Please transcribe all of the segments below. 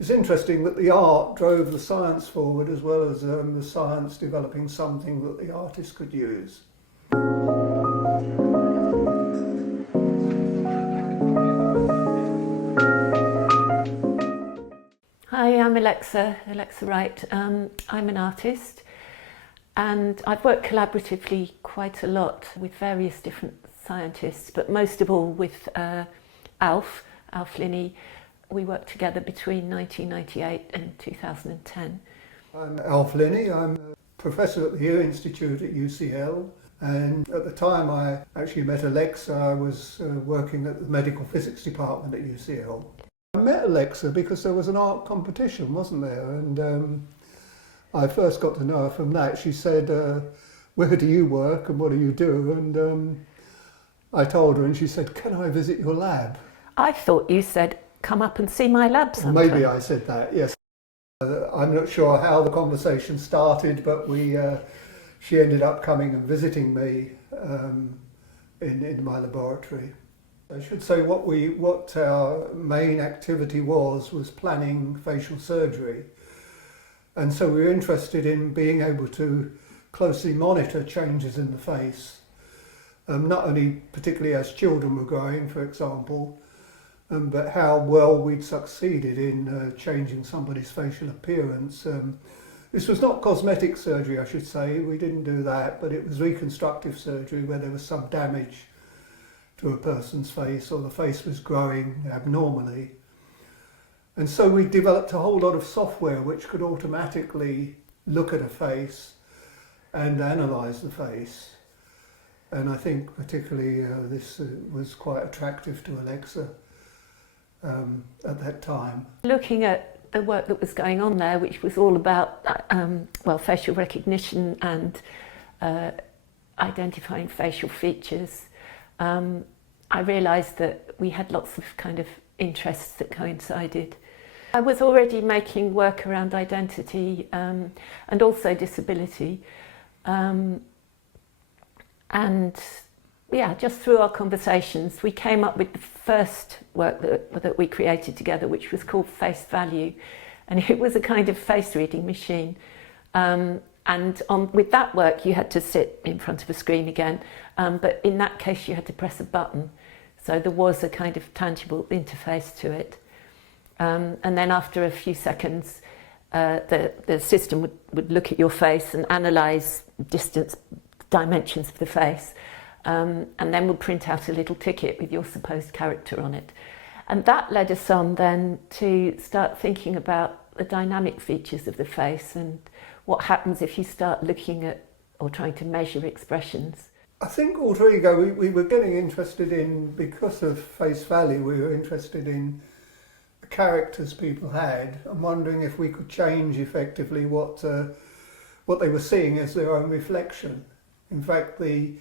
It's interesting that the art drove the science forward as well as the science developing something that the artist could use. Hi, I'm Alexa Wright. I'm an artist and I've worked collaboratively quite a lot with various different scientists, but most of all with Alf Linney. We worked together between 1998 and 2010. I'm Alf Linney. I'm a professor at the Ear Institute at UCL, and at the time I actually met Alexa. I was working at the medical physics department at UCL. I met Alexa because there was an art competition, wasn't there? And I first got to know her from that. She said, where do you work and what do you do? And I told her and she said, can I visit your lab? I thought you said, come up and see my lab sometime. Maybe I said that, yes. I'm not sure how the conversation started, but she ended up coming and visiting me in my laboratory. I should say what our main activity was planning facial surgery. And so we were interested in being able to closely monitor changes in the face, not only particularly as children were growing, for example, but how well we'd succeeded in changing somebody's facial appearance. This was not cosmetic surgery, I should say. We didn't do that, but it was reconstructive surgery where there was some damage to a person's face or the face was growing abnormally. And so we developed a whole lot of software which could automatically look at a face and analyse the face. And I think particularly this was quite attractive to Alexa at that time. Looking at the work that was going on there, which was all about facial recognition and identifying facial features, I realised that we had lots of kind of interests that coincided. I was already making work around identity and also disability, and yeah, just through our conversations we came up with the first work that we created together, which was called Face Value, and it was a kind of face reading machine. And with that work you had to sit in front of a screen again, but in that case you had to press a button, so there was a kind of tangible interface to it. And then after a few seconds the system would look at your face and analyse dimensions of the face, and then would print out a little ticket with your supposed character on it. And that led us on then to start thinking about the dynamic features of the face and what happens if you start looking at or trying to measure expressions. I think alter ego, we were getting interested in, because of face value, we were interested in the characters people had and wondering if we could change effectively what they were seeing as their own reflection. In fact, the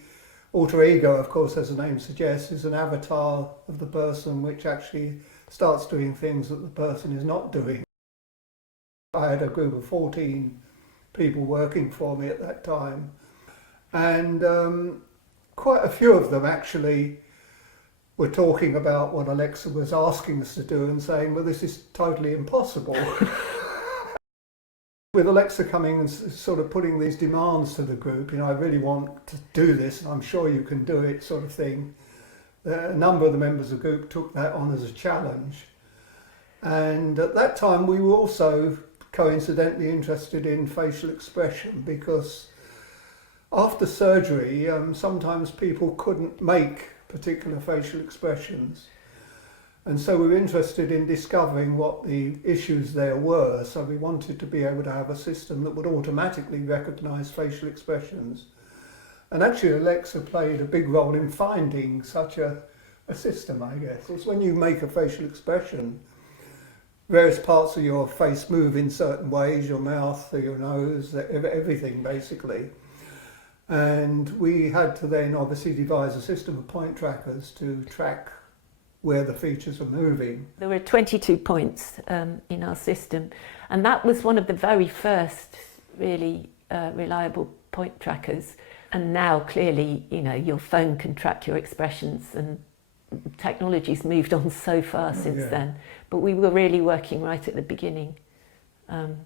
alter ego, of course, as the name suggests, is an avatar of the person which actually starts doing things that the person is not doing. I had a group of 14 people working for me at that time, and quite a few of them actually were talking about what Alexa was asking us to do and saying, well, this is totally impossible. With Alexa coming and sort of putting these demands to the group, I really want to do this and I'm sure you can do it, sort of thing. A number of the members of the group took that on as a challenge. And at that time we were also coincidentally interested in facial expression, because after surgery sometimes people couldn't make particular facial expressions. And so we were interested in discovering what the issues there were, so we wanted to be able to have a system that would automatically recognise facial expressions. And actually Alexa played a big role in finding such a system, I guess. It's when you make a facial expression, various parts of your face move in certain ways, your mouth, your nose, everything basically. And we had to then obviously devise a system of point trackers to track where the features are moving. There were 22 points in our system, and that was one of the very first really reliable point trackers. And now clearly, your phone can track your expressions, and technology's moved on so far since then, but we were really working right at the beginning of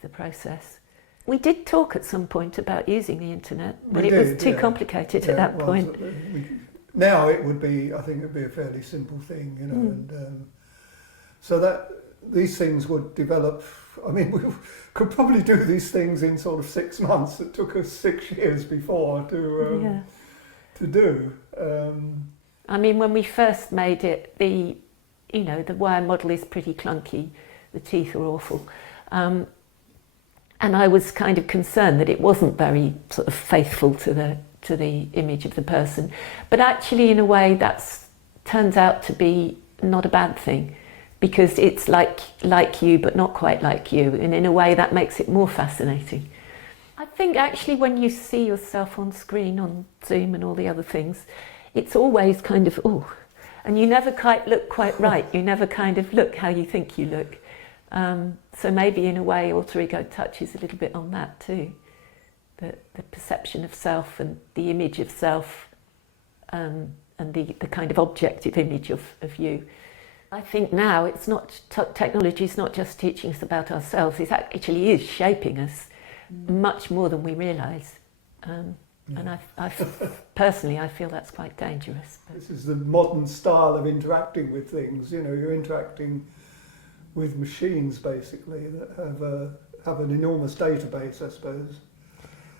the process. We did talk at some point about using the internet, but it was too complicated at that point. Now it would be, I think it would be a fairly simple thing, you know, and so that these things would develop. I mean, we could probably do these things in sort of 6 months. It took us 6 years before to do. I mean, when we first made it, the wire model is pretty clunky. The teeth are awful. And I was kind of concerned that it wasn't very sort of faithful to the image of the person. But actually, in a way, that's turns out to be not a bad thing, because it's like you, but not quite like you. And in a way, that makes it more fascinating. I think actually when you see yourself on screen, on Zoom and all the other things, it's always kind of, oh, and you never quite look quite right. You never kind of look how you think you look. So maybe in a way, alter ego touches a little bit on that too. The perception of self and the image of self, and the kind of objective image of you. I think now it's not, technology is not just teaching us about ourselves, it actually is shaping us much more than we realise. And I personally, I feel that's quite dangerous. This is the modern style of interacting with things. You know, you're interacting with machines basically that have an enormous database, I suppose.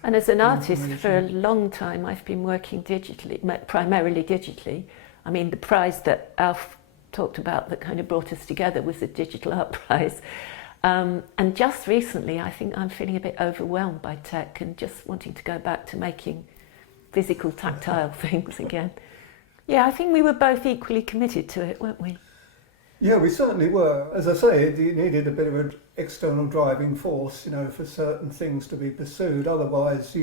And as an artist, for a long time, I've been working digitally, primarily digitally. I mean, the prize that Alf talked about that kind of brought us together was the Digital Art Prize. And just recently, I think I'm feeling a bit overwhelmed by tech and just wanting to go back to making physical, tactile things again. Yeah, I think we were both equally committed to it, weren't we? Yeah, we certainly were. As I say, it needed a bit of an external driving force, you know, for certain things to be pursued. Otherwise,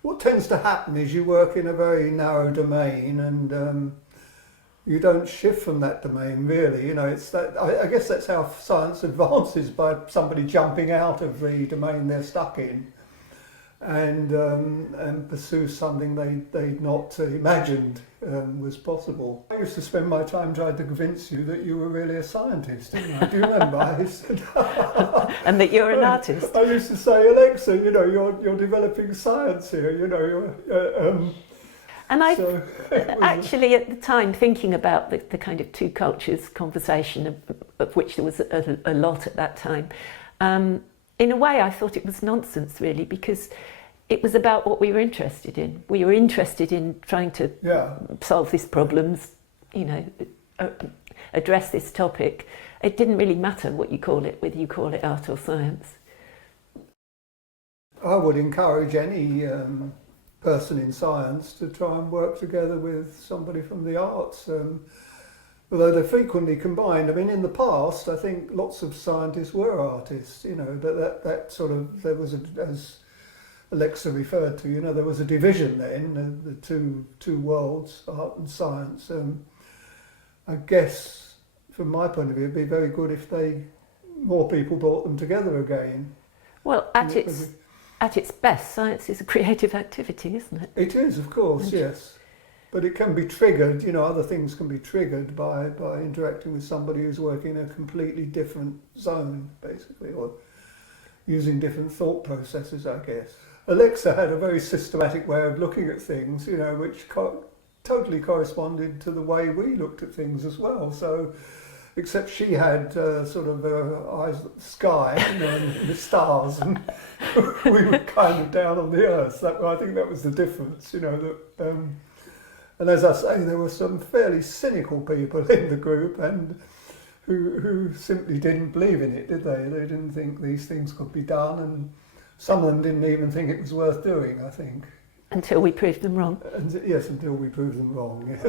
what tends to happen is you work in a very narrow domain and you don't shift from that domain, really. You know, it's that. I guess that's how science advances, by somebody jumping out of the domain they're stuck in, and pursue something they'd not imagined was possible. I used to spend my time trying to convince you that you were really a scientist, didn't I? Do you remember? And that you're an artist. I used to say, Alexa, you know, you're developing science here. You know, you're. And I actually, at the time, thinking about the kind of two cultures conversation, of which there was a lot at that time, in a way I thought it was nonsense, really, because it was about what we were interested in. We were interested in trying to solve these problems, you know, address this topic. It didn't really matter what you call it, whether you call it art or science. I would encourage any person in science to try and work together with somebody from the arts, although they're frequently combined. I mean, in the past, I think lots of scientists were artists, you know, that sort of, there was, as Alexa referred to, you know, there was a division then, the two worlds, art and science. I guess, from my point of view, it'd be very good if more people brought them together again. Well, at its best, science is a creative activity, isn't it? It is, of course, yes. But it can be triggered, you know, other things can be triggered by interacting with somebody who's working in a completely different zone, basically, or using different thought processes, I guess. Alexa had a very systematic way of looking at things, you know, which totally corresponded to the way we looked at things as well. So, except she had sort of eyes at the sky, you know, and the stars, and we were kind of down on the earth. I think that was the difference, you know. That, and as I say, there were some fairly cynical people in the group, and who simply didn't believe in it, did they? They didn't think these things could be done, and some of them didn't even think it was worth doing, I think. Until we proved them wrong. Yes, until we proved them wrong, yes.